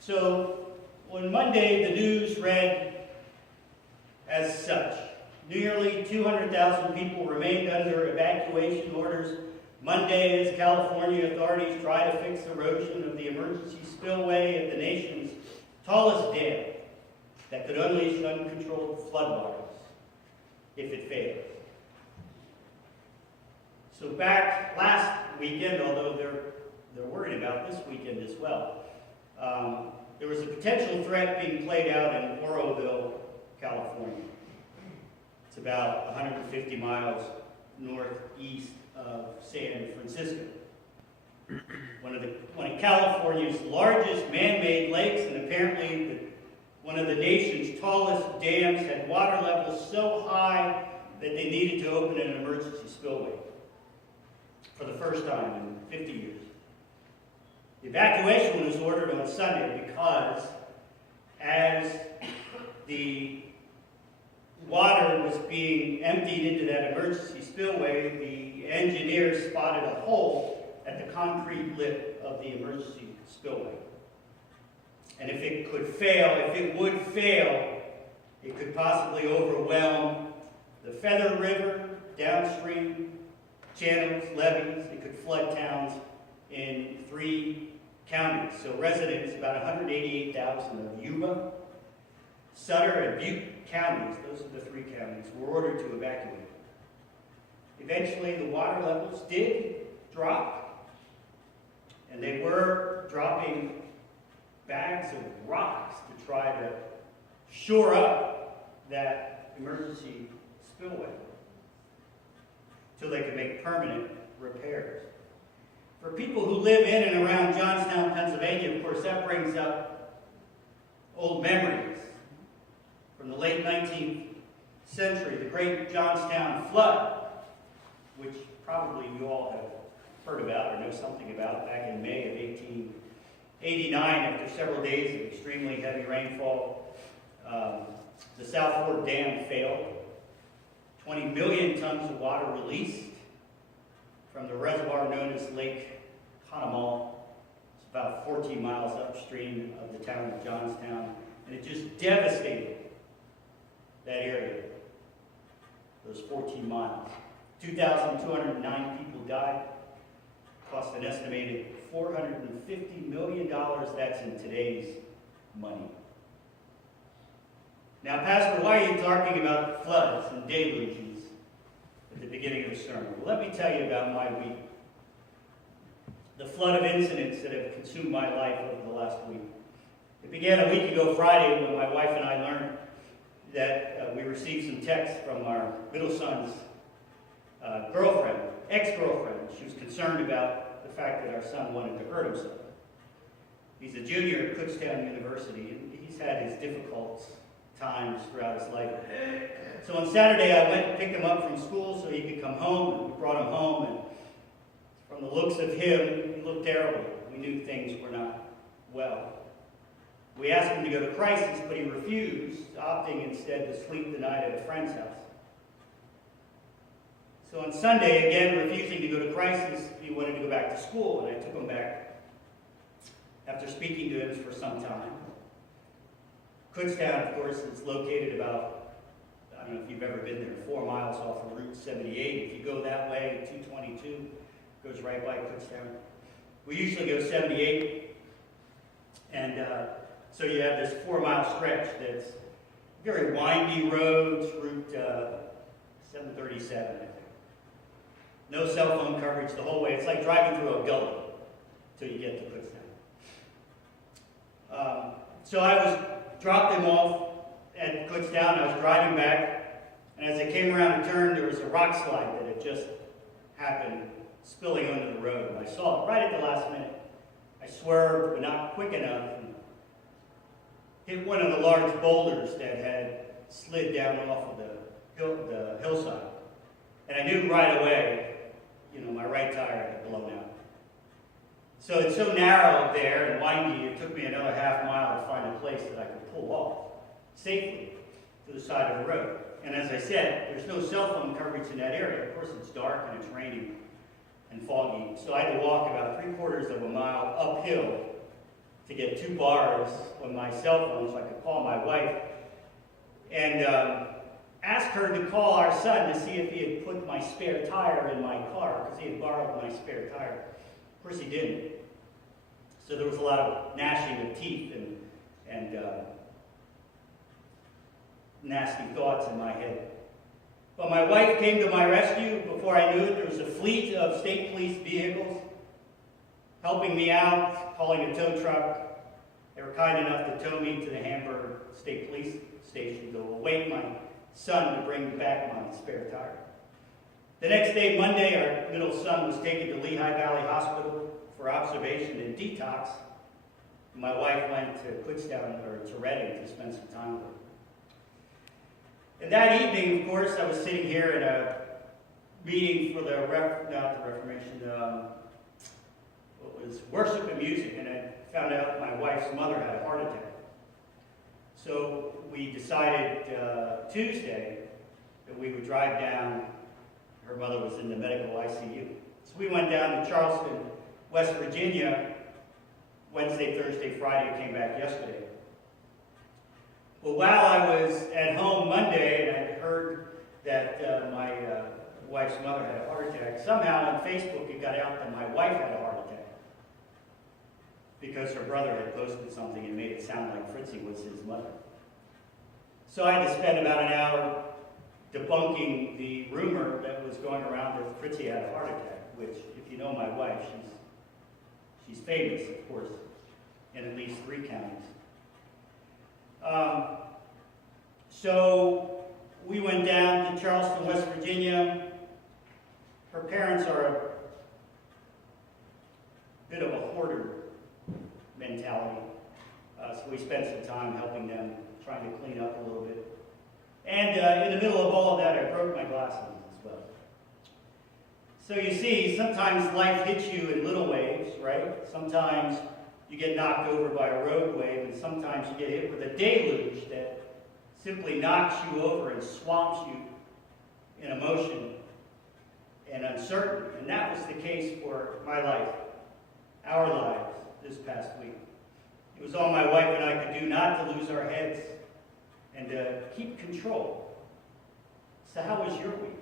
So on Monday, the news read as such. Nearly 200,000 people remained under evacuation orders Monday as California authorities try to fix erosion of the emergency spillway at the nation's tallest dam that could unleash uncontrolled floodwaters if it fails. So back last weekend, although they're worried about this weekend as well, there was a potential threat being played out in Oroville, California. It's about 150 miles northeast of San Francisco. One of California's largest man-made lakes, and apparently one of the nation's tallest dams, had water levels so high that they needed to open an emergency spillway for the first time in 50 years. The evacuation was ordered on Sunday because as the water was being emptied into that emergency spillway, the engineers spotted a hole at the concrete lip of the emergency spillway. And if it would fail, it could possibly overwhelm the Feather River, downstream channels, levees. It could flood towns in 3 counties. So residents, about 188,000 of Yuba, Sutter, and Butte counties, those are the 3 counties, were ordered to evacuate. Eventually, the water levels did drop, and they were dropping bags of rocks to try to shore up that emergency spillway until they could make permanent repairs. For people who live in and around Johnstown, Pennsylvania, of course, that brings up old memories from the late 19th century, the Great Johnstown Flood, which probably you all have heard about or know something about, back in May of 1889, after several days of extremely heavy rainfall. The South Fork Dam failed. 20 million tons of water released from the reservoir known as Lake Conemaugh. It's about 14 miles upstream of the town of Johnstown, and it just devastated that area, those 14 miles. 2,209 people died, cost an estimated $450 million. That's in today's money. Now, Pastor, why are you talking about floods and deluges at the beginning of the sermon? Well, let me tell you about my week. The flood of incidents that have consumed my life over the last week. It began a week ago Friday when my wife and I learned that we received some texts from our middle son's ex-girlfriend. She was concerned about the fact that our son wanted to hurt himself. He's a junior at Kutztown University, and he's had his difficult times throughout his life. So on Saturday, I went to pick him up from school so he could come home, and we brought him home, and from the looks of him, he looked terrible. We knew things were not well. We asked him to go to Crisis, but he refused, opting instead to sleep the night at a friend's house. So on Sunday, again, refusing to go to Crisis, he wanted to go back to school, and I took him back after speaking to him for some time. Kutztown, of course, is located about, I don't know if you've ever been there, 4 miles off of Route 78. If you go that way, 222 goes right by Kutztown. We usually go 78, and so you have this 4-mile stretch that's very windy roads, Route 737, I think. No cell phone coverage the whole way. It's like driving through a gully until you get to Kutztown. So I dropped him off at Kutztown. I was driving back, and as I came around a turn, there was a rock slide that had just happened, spilling onto the road. I saw it right at the last minute. I swerved, but not quick enough, and hit one of the large boulders that had slid down off of the hillside. And I knew right away, my right tire had blown out. So it's so narrow there and windy, it took me another half mile to find a place that I could pull off safely to the side of the road. And as I said, there's no cell phone coverage in that area. Of course, it's dark and it's raining and foggy. So I had to walk about 3/4 of a mile uphill to get 2 bars on my cell phone so I could call my wife and ask her to call our son to see if he had put my spare tire in my car, because he had borrowed my spare tire. Of course he didn't. So there was a lot of gnashing of teeth and nasty thoughts in my head. But my wife came to my rescue. Before I knew it, there was a fleet of state police vehicles helping me out, calling a tow truck. They were kind enough to tow me to the Hamburg State Police Station to await my son to bring back my spare tire. The next day, Monday, our middle son was taken to Lehigh Valley Hospital for observation and detox. My wife went to Kutztown, or to Reading, to spend some time with her. And that evening, of course, I was sitting here at a meeting for what was worship and music, and I found out my wife's mother had a heart attack. So we decided Tuesday that we would drive down. Her mother was in the medical ICU. So we went down to Charleston, West Virginia, Wednesday, Thursday, Friday, came back yesterday. Well, while I was at home Monday and I heard that my wife's mother had a heart attack, somehow on Facebook it got out that my wife had a heart attack because her brother had posted something and made it sound like Fritzy was his mother. So I had to spend about an hour debunking the rumor that was going around that Fritzy had a heart attack, which, if you know my wife, she's famous, of course, in at least 3 counties. So we went down to Charleston, West Virginia. Her parents are a bit of a hoarder mentality. So we spent some time helping them, trying to clean up a little bit. And in the middle of all of that, I broke my glasses as well. So you see, sometimes life hits you in little waves, right? Sometimes you get knocked over by a road wave, and sometimes you get hit with a deluge that simply knocks you over and swamps you in emotion and uncertainty. And that was the case for my life, our lives, this past week. It was all my wife and I could do not to lose our heads and to keep control. So how was your week?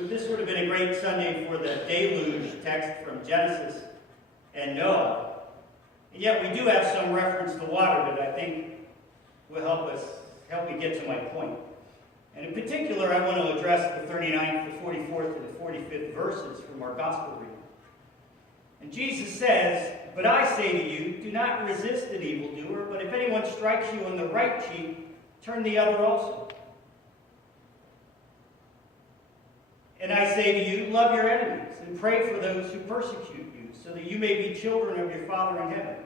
This would have been a great Sunday for the deluge text from Genesis and Noah. And yet we do have some reference to water that I think will help me get to my point. And in particular, I want to address the 39th, the 44th, and the 45th verses from our gospel reading. And Jesus says, "But I say to you, do not resist an evildoer, but if anyone strikes you on the right cheek, turn the other also. And I say to you, love your enemies, and pray for those who persecute you, so that you may be children of your Father in heaven.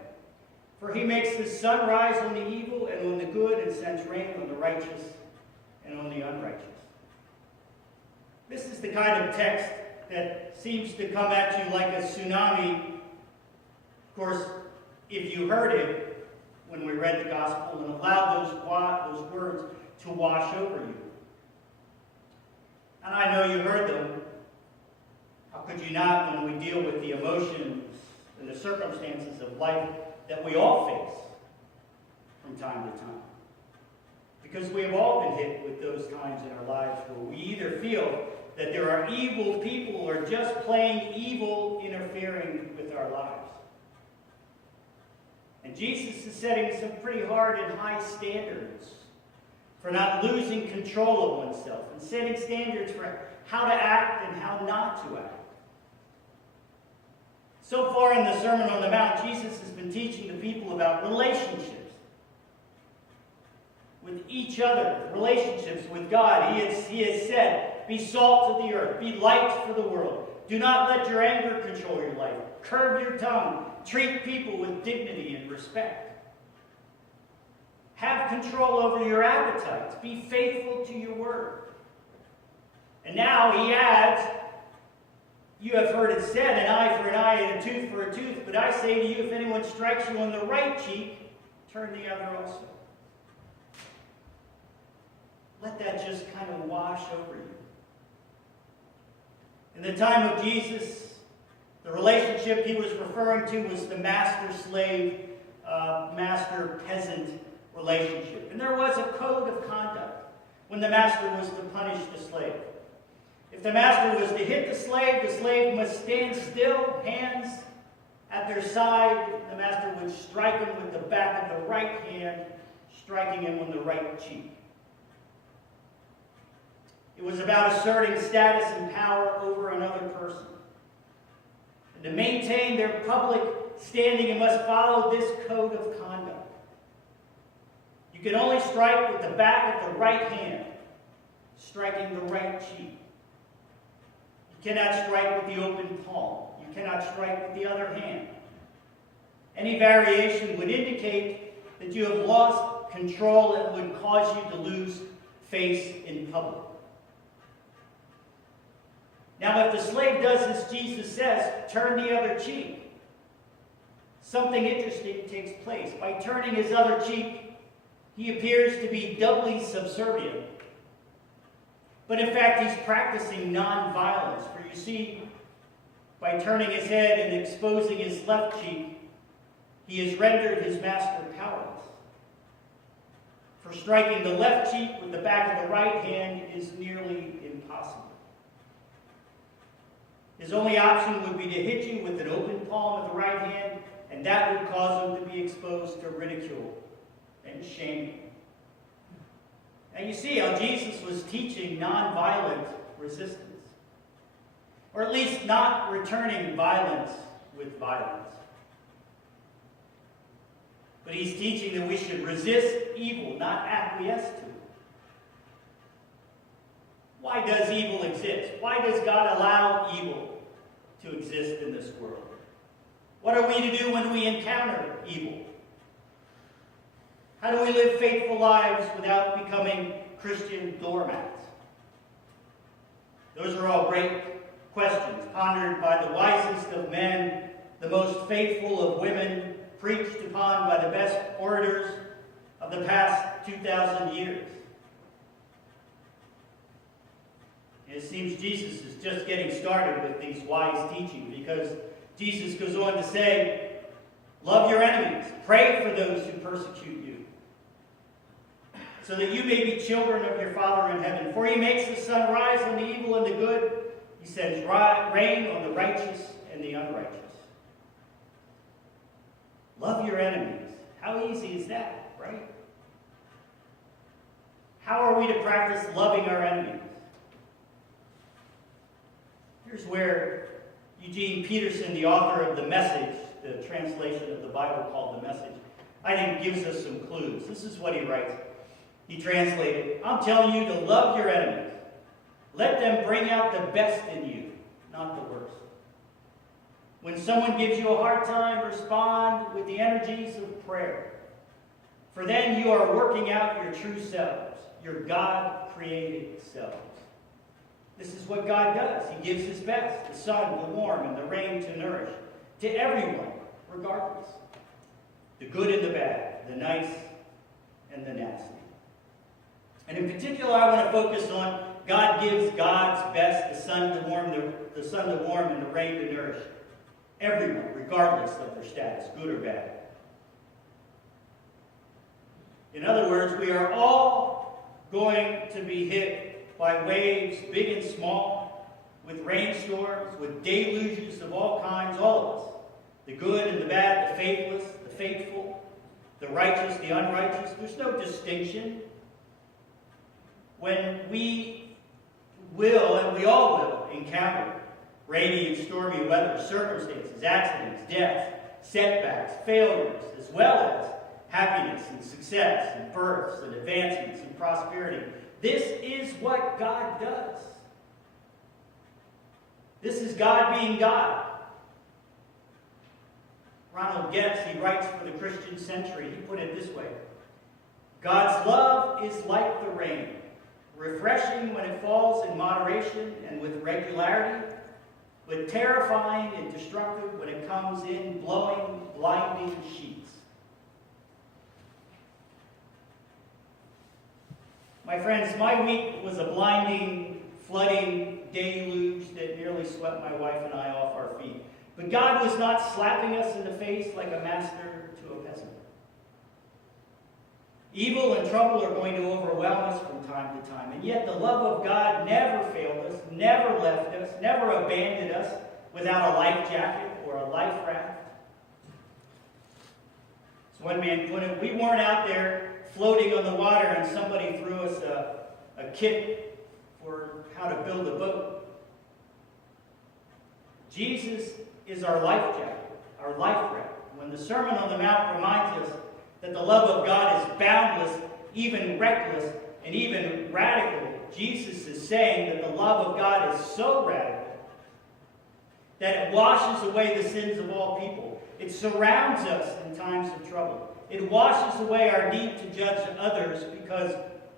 For he makes the sun rise on the evil and on the good, and sends rain on the righteous and on the unrighteous." This is the kind of text that seems to come at you like a tsunami. Of course, if you heard it when we read the gospel and allowed those words to wash over you. And I know you heard them. How could you not when we deal with the emotions and the circumstances of life that we all face from time to time? Because we have all been hit with those times in our lives where we either feel that there are evil people or just plain evil interfering with our lives. And Jesus is setting some pretty hard and high standards for not losing control of oneself, and setting standards for how to act and how not to act. So far in the Sermon on the Mount, Jesus has been teaching the people about relationships with each other, relationships with God. He has said, be salt of the earth, be light for the world. Do not let your anger control your life. Curb your tongue. Treat people with dignity and respect. Have control over your appetites. Be faithful to your word. And now he adds, you have heard it said, an eye for an eye and a tooth for a tooth. But I say to you, if anyone strikes you on the right cheek, turn the other also. Let that just kind of wash over you. In the time of Jesus, The relationship he was referring to was the master-slave, master-peasant relationship. And there was a code of conduct when the master was to punish the slave. If the master was to hit the slave must stand still, hands at their side. The master would strike him with the back of the right hand, striking him on the right cheek. It was about asserting status and power over another person. And to maintain their public standing, you must follow this code of conduct. You can only strike with the back of the right hand, striking the right cheek. You cannot strike with the open palm. You cannot strike with the other hand. Any variation would indicate that you have lost control and would cause you to lose face in public. Now, if the slave does as Jesus says, turn the other cheek, something interesting takes place. By turning his other cheek, he appears to be doubly subservient. But in fact, he's practicing non-violence. For you see, by turning his head and exposing his left cheek, he has rendered his master powerless. For striking the left cheek with the back of the right hand is nearly impossible. His only option would be to hit you with an open palm of the right hand, and that would cause him to be exposed to ridicule and shame. And you see how Jesus was teaching nonviolent resistance, or at least not returning violence with violence. But he's teaching that we should resist evil, not acquiesce to it. Why does evil exist? Why does God allow evil to exist in this world? What are we to do when we encounter evil? How do we live faithful lives without becoming Christian doormats? Those are all great questions, pondered by the wisest of men, the most faithful of women, preached upon by the best orators of the past 2,000 years. It seems Jesus is just getting started with these wise teachings, because Jesus goes on to say, love your enemies, pray for those who persecute you, so that you may be children of your Father in heaven. For he makes the sun rise on the evil and the good. He sends rain on the righteous and the unrighteous. Love your enemies. How easy is that, right? How are we to practice loving our enemies? Here's where Eugene Peterson, the author of The Message, the translation of the Bible called The Message, I think gives us some clues. This is what he writes. He translated, I'm telling you to love your enemies. Let them bring out the best in you, not the worst. When someone gives you a hard time, respond with the energies of prayer. For then you are working out your true selves, your God-created selves. This is what God does. He gives his best, the sun to warm and the rain to nourish, to everyone, regardless. The good and the bad, the nice and the nasty. And in particular, I want to focus on God gives God's best, the sun to warm and the rain to nourish. Everyone, regardless of their status, good or bad. In other words, we are all going to be hit by waves, big and small, with rainstorms, with deluges of all kinds, all of us. The good and the bad, the faithless, the faithful, the righteous, the unrighteous. There's no distinction. When we will, and we all will, encounter rainy and stormy weather, circumstances, accidents, death, setbacks, failures, as well as happiness and success and births and advancements and prosperity. This is what God does. This is God being God. Ronald Getz, he writes for the Christian Century, he put it this way: God's love is like the rain, refreshing when it falls in moderation and with regularity, but terrifying and destructive when it comes in blowing blinding sheets. My friends, my week was a blinding, flooding deluge that nearly swept my wife and I off our feet. But God was not slapping us in the face like a master to a peasant. Evil and trouble are going to overwhelm us from time to time, and yet the love of God never failed us, never left us, never abandoned us without a life jacket or a life raft. So one man put it, we weren't out there floating on the water and somebody threw us a kit for how to build a boat. Jesus is our life jacket, our life raft. When the Sermon on the Mount reminds us that the love of God is boundless, even reckless, and even radical, Jesus is saying that the love of God is so radical that it washes away the sins of all people. It surrounds us in times of trouble. It washes away our need to judge others because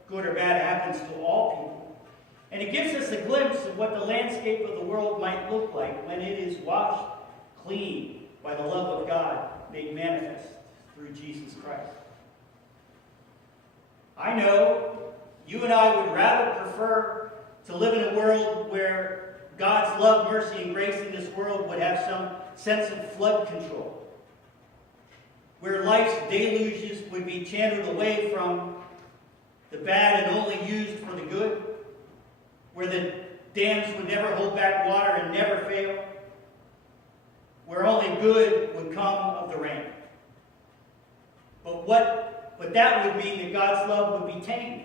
good or bad happens to all people. And it gives us a glimpse of what the landscape of the world might look like when it is washed clean by the love of God made manifest through Jesus Christ. I know you and I would rather prefer to live in a world where God's love, mercy, and grace in this world would have some sense of flood control, where life's deluges would be channeled away from the bad and only used for the good, where the dams would never hold back water and never fail, where only good would come of the rain. But that would mean that God's love would be tamed.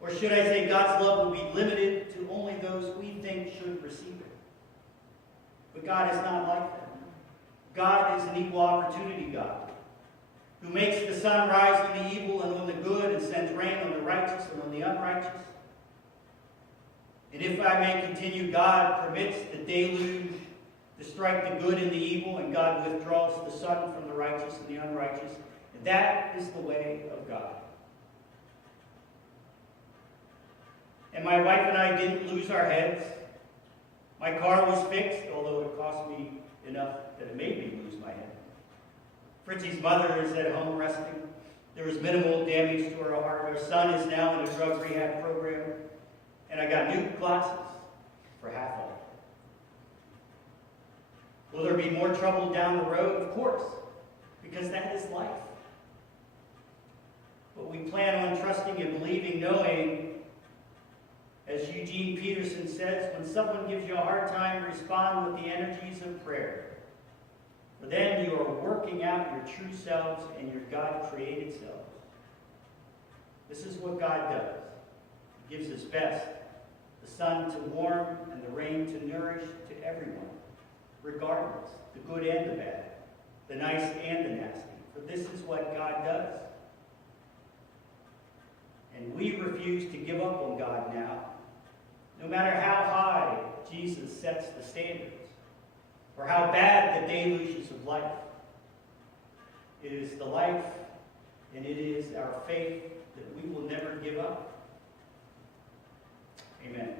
Or should I say God's love would be limited to only those we think should receive it. But God is not like that. God is an equal opportunity God, who makes the sun rise on the evil and on the good and sends rain on the righteous and on the unrighteous. And if I may continue, God permits the deluge to strike the good and the evil, and God withdraws the sun from the righteous and the unrighteous. And that is the way of God. And my wife and I didn't lose our heads. My car was fixed, although it cost me enough that it made me lose my head. Fritzy's mother is at home resting. There was minimal damage to her heart. Her son is now in a drug rehab program. And I got new glasses for half off. Will there be more trouble down the road? Of course, because that is life. But we plan on trusting and believing, knowing, as Eugene Peterson says, when someone gives you a hard time, respond with the energies of prayer. For then you are working out your true selves and your God-created selves. This is what God does. He gives his best, the sun to warm and the rain to nourish to everyone, regardless, the good and the bad, the nice and the nasty. For this is what God does. And we refuse to give up on God now, no matter how high Jesus sets the standards, or how bad the deluges of life. It is the life, and it is our faith that we will never give up. Amen.